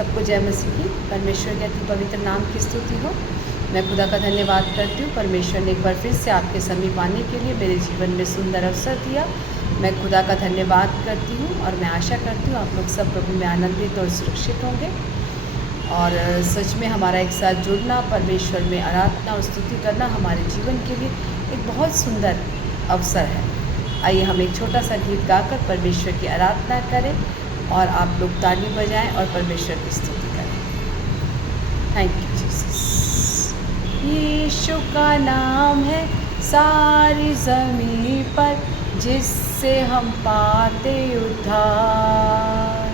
सबको जय मसीह की। परमेश्वर के अति पवित्र नाम की स्तुति हो। मैं खुदा का धन्यवाद करती हूँ। परमेश्वर ने एक बार फिर से आपके समीप आने के लिए मेरे जीवन में सुंदर अवसर दिया। मैं खुदा का धन्यवाद करती हूँ और मैं आशा करती हूँ आप लोग सब प्रभु में आनंदित और सुरक्षित होंगे। और सच में हमारा एक साथ जुड़ना, परमेश्वर में आराधना और स्तुति करना हमारे जीवन के लिए एक बहुत सुंदर अवसर है। आइए हम एक छोटा सा गीत गाकर परमेश्वर की आराधना करें और आप लोग ताली बजाएं और परमेश्वर की स्तुति करें। Thank you Jesus. यीशु का नाम है सारी ज़मीं पर, जिससे हम पाते उद्धार।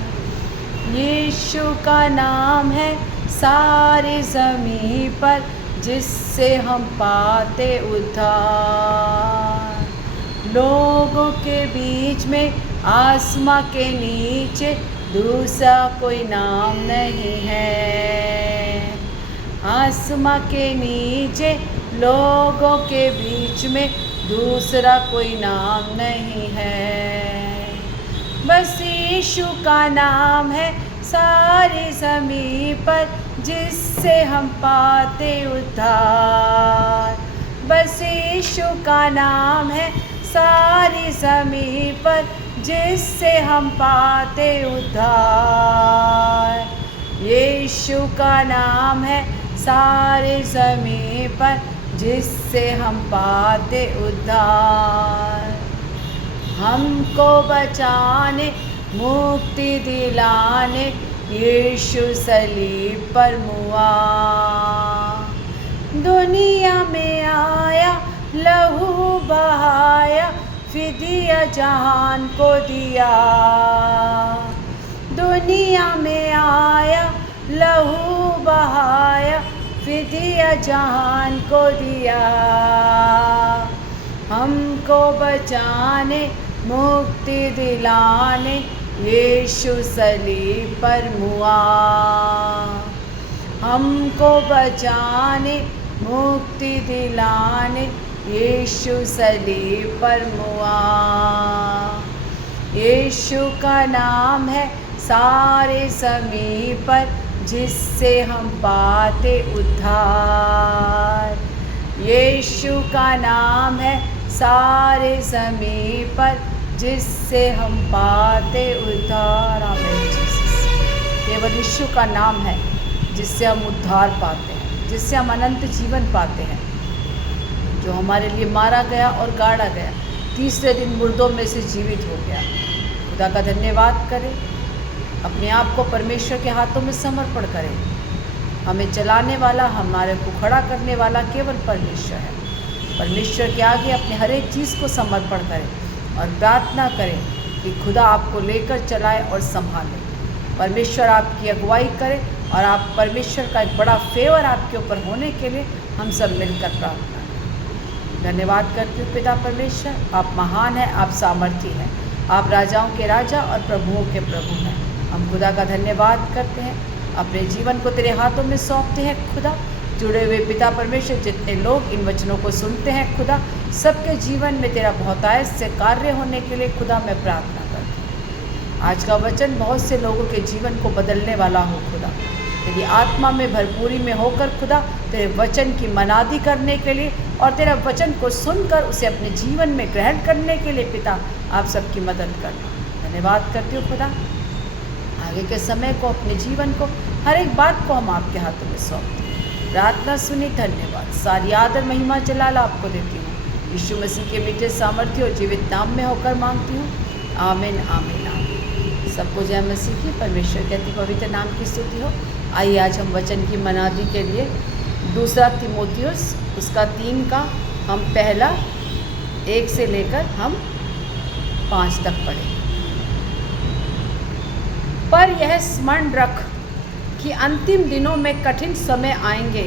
यीशु का नाम है सारी ज़मीं पर, जिससे हम पाते उद्धार। लोगों के बीच में आसमां के नीचे दूसरा कोई नाम नहीं है। आसमां के नीचे लोगों के बीच में दूसरा कोई नाम नहीं है। बस यीशु का नाम है सारी ज़मीं पर, जिससे हम पाते उद्धार। बस यीशु का नाम है सारी ज़मीं पर, जिससे हम पाते उद्धार। यीशु का नाम है सारी ज़मीं पर, जिससे हम पाते उद्धार। हमको बचाने, मुक्ति दिलाने यीशु सलीब पर मुआ। दुनिया में आया, लहू बहाया, फिदिया जहान को दिया। दुनिया में आया, लहू बहाया, फिदिया जहान को दिया। हमको बचाने, मुक्ति दिलाने यीशु सलीब पर मुआ। हमको बचाने, मुक्ति दिलाने यीशु सलीब पर मुआ। यीशु का नाम है सारे ज़मीं पर, जिससे हम पाते उद्धार। यीशु का नाम है सारे ज़मीं पर, जिससे हम पाते उद्धार। आमीन जीसस। केवल यीशु का नाम है जिससे हम उद्धार पाते हैं, जिससे हम अनंत जीवन पाते हैं, जो हमारे लिए मारा गया और गाड़ा गया, तीसरे दिन मुर्दों में से जीवित हो गया। खुदा का धन्यवाद करें, अपने आप को परमेश्वर के हाथों में समर्पण करें। हमें चलाने वाला, हमारे को खड़ा करने वाला केवल परमेश्वर है। परमेश्वर के आगे अपने हर एक चीज़ को समर्पण करें और प्रार्थना करें कि खुदा आपको लेकर चलाए और संभाले। परमेश्वर आपकी अगुवाई करे और आप परमेश्वर का एक बड़ा फेवर आपके ऊपर होने के लिए हम सब मिलकर प्रार्थना। धन्यवाद करती हूँ पिता परमेश्वर, आप महान हैं, आप सामर्थी हैं, आप राजाओं के राजा और प्रभुओं के प्रभु हैं। हम खुदा का धन्यवाद करते हैं, अपने जीवन को तेरे हाथों में सौंपते हैं। खुदा, जुड़े हुए पिता परमेश्वर जितने लोग इन वचनों को सुनते हैं, खुदा सबके जीवन में तेरा बहुतायत से कार्य होने के लिए खुदा मैं प्रार्थना करती हूँ। आज का वचन बहुत से लोगों के जीवन को बदलने वाला हो। खुदा तेरी आत्मा में भरपूरी में होकर खुदा तेरे वचन की मनादी करने के लिए और तेरा वचन को सुनकर उसे अपने जीवन में ग्रहण करने के लिए पिता आप सबकी मदद करना। धन्यवाद करती हूँ खुदा, आगे के समय को, अपने जीवन को, हर एक बात को हम आपके हाथों में सौंपते हैं। प्रार्थना सुनी, धन्यवाद। सारी आदर महिमा जलाल आपको देती हूँ, यीशु मसीह के मीठे सामर्थ्य और जीवित नाम में होकर मांगती हूँ। आमीन आमीन आमीन। सबको जय मसीह की। परमेश्वर के अति पवित्र नाम की स्तुति हो। आइए आज हम वचन की मनादी के लिए दूसरा तीमुथियुस उसका 3 का हम पहला 1 से लेकर हम 5 तक पढ़ें। पर यह स्मरण रख कि अंतिम दिनों में कठिन समय आएंगे,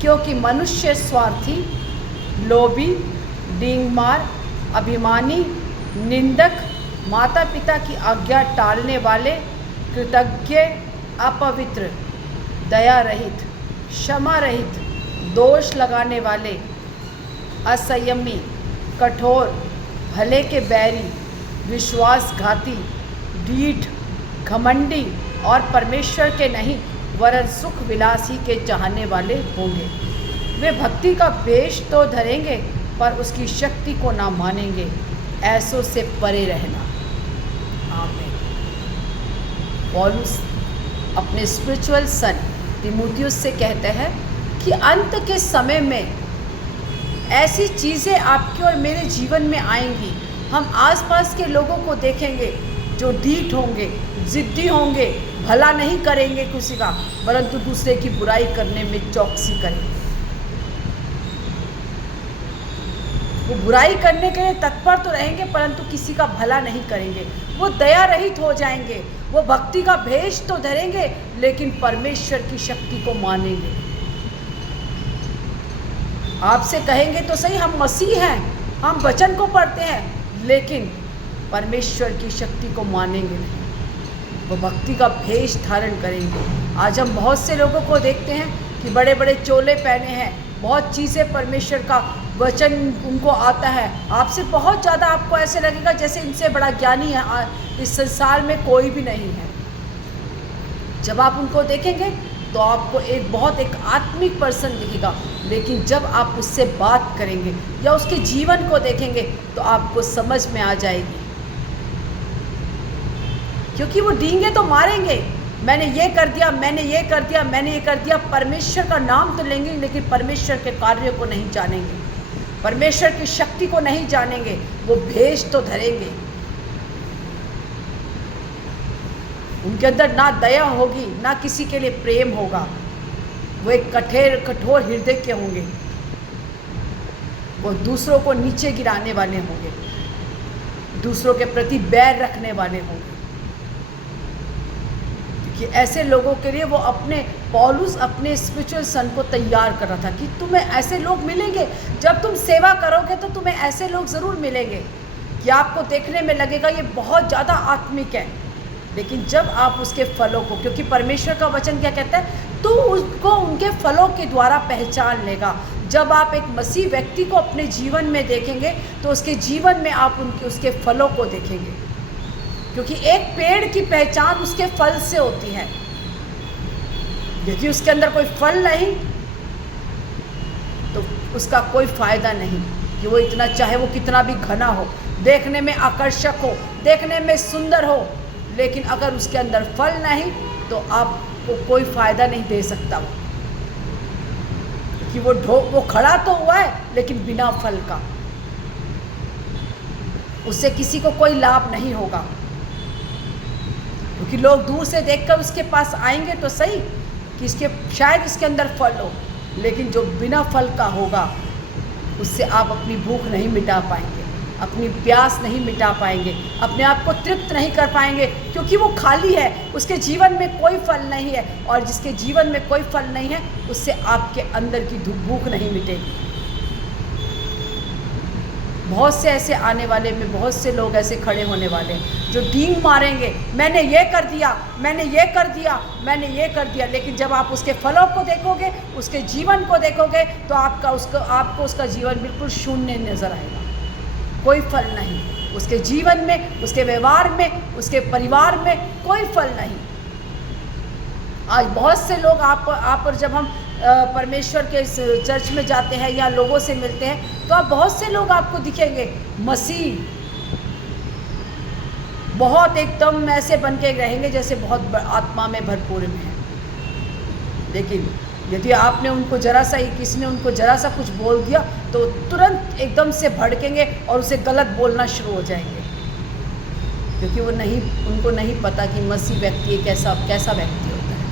क्योंकि मनुष्य स्वार्थी, लोभी, डींगमार, अभिमानी, निंदक, माता पिता की आज्ञा टालने वाले, कृतज्ञ, अपवित्र, दया रहित, क्षमा रहित, दोष लगाने वाले, असंयमी, कठोर, भले के बैरी, विश्वासघाती, ढीठ, घमंडी, और परमेश्वर के नहीं वरन सुख विलासी के चाहने वाले होंगे। वे भक्ति का वेश तो धरेंगे पर उसकी शक्ति को ना मानेंगे। ऐसों से परे रहना। आमीन। पौलुस अपने स्पिरिचुअल सन तीमुथियुस से कहते हैं कि अंत के समय में ऐसी चीज़ें आपके और मेरे जीवन में आएंगी। हम आसपास के लोगों को देखेंगे जो ढीठ होंगे, ज़िद्दी होंगे, भला नहीं करेंगे किसी का, परंतु दूसरे की बुराई करने में चौकसी करेंगे। वो बुराई करने के लिए तत्पर तो रहेंगे परंतु किसी का भला नहीं करेंगे। वो दया रहित हो जाएंगे। वो भक्ति का भेष तो धरेंगे लेकिन परमेश्वर की शक्ति को मानेंगे। आपसे कहेंगे तो सही हम मसीह हैं, हम वचन को पढ़ते हैं, लेकिन परमेश्वर की शक्ति को मानेंगे नहीं। वो भक्ति का भेष धारण करेंगे। आज हम बहुत से लोगों को देखते हैं कि बड़े बड़े चोले पहने हैं, बहुत चीज़ें परमेश्वर का वचन उनको आता है। आपसे बहुत ज़्यादा आपको ऐसे लगेगा जैसे इनसे बड़ा ज्ञानी है इस संसार में कोई भी नहीं है। जब आप उनको देखेंगे तो आपको एक आत्मिक पर्सन दिखेगा, लेकिन जब आप उससे बात करेंगे या उसके जीवन को देखेंगे तो आपको समझ में आ जाएगी। क्योंकि वो डींगे तो मारेंगे, मैंने ये कर दिया, मैंने ये कर दिया, मैंने ये कर दिया। परमेश्वर का नाम तो लेंगे लेकिन परमेश्वर के कार्यों को नहीं जानेंगे, परमेश्वर की शक्ति को नहीं जानेंगे। वो भेष तो धरेंगे, उनके अंदर ना दया होगी, ना किसी के लिए प्रेम होगा। वो एक कठोर हृदय के होंगे। वो दूसरों को नीचे गिराने वाले होंगे, दूसरों के प्रति बैर रखने वाले होंगे। कि ऐसे लोगों के लिए वो पौलुस अपने स्पिरिचुअल सन को तैयार कर रहा था कि तुम्हें ऐसे लोग मिलेंगे। जब तुम सेवा करोगे तो तुम्हें ऐसे लोग ज़रूर मिलेंगे कि आपको देखने में लगेगा ये बहुत ज़्यादा आत्मिक है, लेकिन जब आप उसके फलों को, क्योंकि परमेश्वर का वचन क्या कहता है, तो उसको उनके फलों के द्वारा पहचान लेगा। जब आप एक मसीह व्यक्ति को अपने जीवन में देखेंगे तो उसके जीवन में आप उसके फलों को देखेंगे, क्योंकि एक पेड़ की पहचान उसके फल से होती है। यदि उसके अंदर कोई फल नहीं तो उसका कोई फायदा नहीं, कि वो इतना चाहे वो कितना भी घना हो, देखने में आकर्षक हो, देखने में सुंदर हो, लेकिन अगर उसके अंदर फल नहीं तो आपको कोई फायदा नहीं दे सकता। कि वो खड़ा तो हुआ है लेकिन बिना फल का, उससे किसी को कोई लाभ नहीं होगा। क्योंकि लोग दूर से देखकर उसके पास आएंगे तो सही कि शायद इसके अंदर फल हो, लेकिन जो बिना फल का होगा उससे आप अपनी भूख नहीं मिटा पाएंगे, अपनी प्यास नहीं मिटा पाएंगे, अपने आप को तृप्त नहीं कर पाएंगे, क्योंकि वो खाली है, उसके जीवन में कोई फल नहीं है। और जिसके जीवन में कोई फल नहीं है उससे आपके अंदर की भूख नहीं मिटेगी। बहुत से ऐसे आने वाले में बहुत से लोग ऐसे खड़े होने वाले हैं जो डींग मारेंगे, मैंने ये कर दिया, मैंने ये कर दिया, मैंने ये कर दिया। लेकिन जब आप उसके फलों को देखोगे, उसके जीवन को देखोगे तो आपको उसका जीवन बिल्कुल शून्य नज़र आएगा। कोई फल नहीं उसके जीवन में, उसके व्यवहार में, उसके परिवार में कोई फल नहीं। आज बहुत से लोग आप और जब हम परमेश्वर के चर्च में जाते हैं या लोगों से मिलते हैं तो आप बहुत से लोग आपको दिखेंगे मसीह बहुत एकदम ऐसे बन के रहेंगे जैसे बहुत आत्मा में भरपूर में है। लेकिन यदि आपने उनको किसी ने उनको जरा सा कुछ बोल दिया तो तुरंत एकदम से भड़केंगे और उसे गलत बोलना शुरू हो जाएंगे, क्योंकि उनको नहीं पता कि मसीह व्यक्ति कैसा व्यक्ति होता है।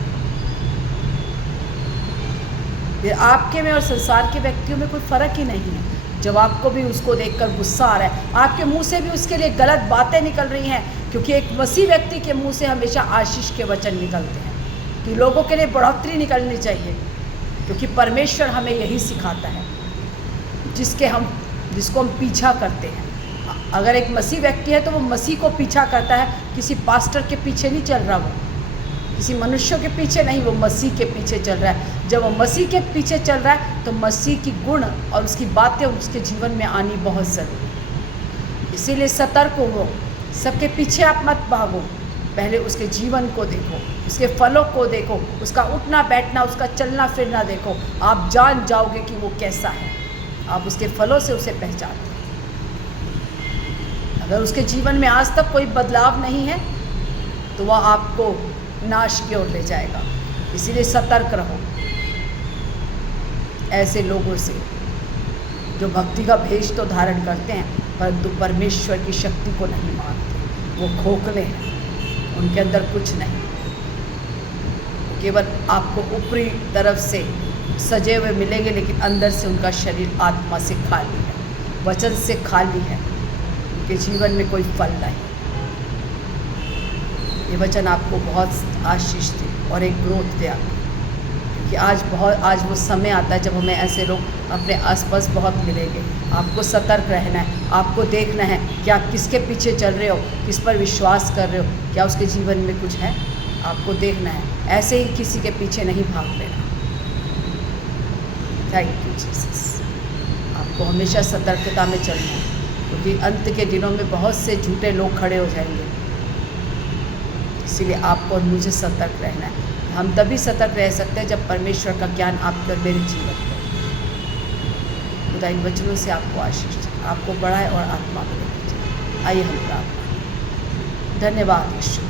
फिर आपके में और संसार के व्यक्तियों में कोई फ़र्क ही नहीं है। जब आपको भी उसको देखकर गुस्सा आ रहा है, आपके मुंह से भी उसके लिए गलत बातें निकल रही हैं, क्योंकि एक मसीह व्यक्ति के मुंह से हमेशा आशीष के वचन निकलते हैं कि लोगों के लिए बढ़ोतरी निकलनी चाहिए, क्योंकि परमेश्वर हमें यही सिखाता है जिसको हम पीछा करते हैं। अगर एक मसीह व्यक्ति है तो वो मसीह को पीछा करता है, किसी पास्टर के पीछे नहीं चल रहा, वो किसी मनुष्य के पीछे नहीं, वो मसीह के पीछे चल रहा है। जब वो मसीह के पीछे चल रहा है तो मसीह की गुण और उसकी बातें उसके जीवन में आनी बहुत ज़रूरी है। इसीलिए सतर्क हो, सबके पीछे आप मत भागो, पहले उसके जीवन को देखो, उसके फलों को देखो, उसका उठना बैठना, उसका चलना फिरना देखो। आप जान जाओगे कि वो कैसा है। आप उसके फलों से उसे पहचानो। अगर उसके जीवन में आज तक कोई बदलाव नहीं है तो वह आपको नाश की ओर ले जाएगा। इसीलिए सतर्क रहो ऐसे लोगों से जो भक्ति का भेष तो धारण करते हैं परंतु परमेश्वर की शक्ति को नहीं मानते। वो खोखले हैं, उनके अंदर कुछ नहीं, केवल आपको ऊपरी तरफ से सजे हुए मिलेंगे लेकिन अंदर से उनका शरीर आत्मा से खाली है, वचन से खाली है, उनके जीवन में कोई फल नहीं। ये वचन आपको बहुत आशीष दे और एक ग्रोथ दे आपको, क्योंकि आज वो समय आता है जब हमें ऐसे लोग अपने आसपास बहुत मिलेंगे। आपको सतर्क रहना है, आपको देखना है कि आप किसके पीछे चल रहे हो, किस पर विश्वास कर रहे हो, क्या उसके जीवन में कुछ है, आपको देखना है। ऐसे ही किसी के पीछे नहीं भाग लेना। Thank you Jesus. आपको हमेशा सतर्कता में चलना है, क्योंकि अंत के दिनों में बहुत से झूठे लोग खड़े हो जाएंगे। इसीलिए आपको और मुझे सतर्क रहना है। हम तभी सतर्क रह सकते हैं जब परमेश्वर का ज्ञान आपके और मेरे जीवन में। खुदा इन वचनों से आपको आशीष दे, आपको बढ़ाए और आत्मा में ले। आइए हम प्रार्थना। धन्यवाद यीशु,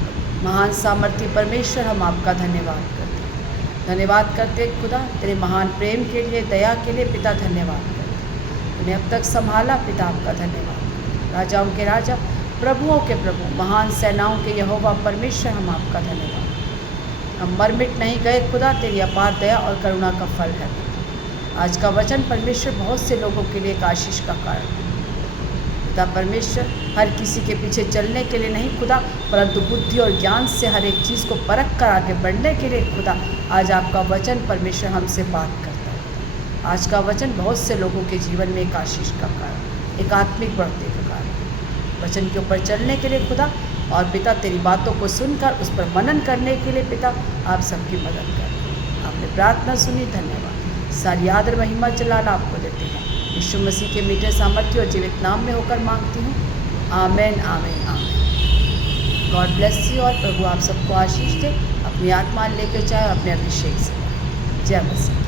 महान सामर्थी परमेश्वर, हम आपका धन्यवाद करते हैं। धन्यवाद करते खुदा तेरे महान प्रेम के लिए, दया के लिए। पिता धन्यवाद करते, तूने अब तक संभाला। पिता आपका धन्यवाद। राजाओं के राजा, प्रभुओं के प्रभु, महान सेनाओं के यहोवा परमेश्वर, हम आपका धन्यवाद। हम मर मिट नहीं गए खुदा, तेरी अपार दया और करुणा का फल है। आज का वचन परमेश्वर बहुत से लोगों के लिए एक आशीष का कारण है। खुदा परमेश्वर, हर किसी के पीछे चलने के लिए नहीं खुदा, परंतु बुद्धि और ज्ञान से हर एक चीज़ को परख कर आगे बढ़ने के लिए खुदा, आज आपका वचन परमेश्वर हमसे बात करता है। आज का वचन बहुत से लोगों के जीवन में एक आशीष का कारण, एक आत्मिक बढ़ते का कारण। वचन के ऊपर चलने के लिए खुदा और पिता तेरी बातों को सुनकर उस पर मनन करने के लिए पिता आप सबकी मदद करें। आपने प्रार्थना सुनी, धन्यवाद। सारी आदर महिमा जलाल आपको देते हैं, यीशु मसीह के मीठे सामर्थ्य और जीवित नाम में होकर मांगती हूँ। आमेन, आमेन, आमेन। गॉड ब्लेस यू और प्रभु आप सबको आशीष दे। अपनी आत्मा लेकर जाए अपने अभिषेक से। जय मसीह।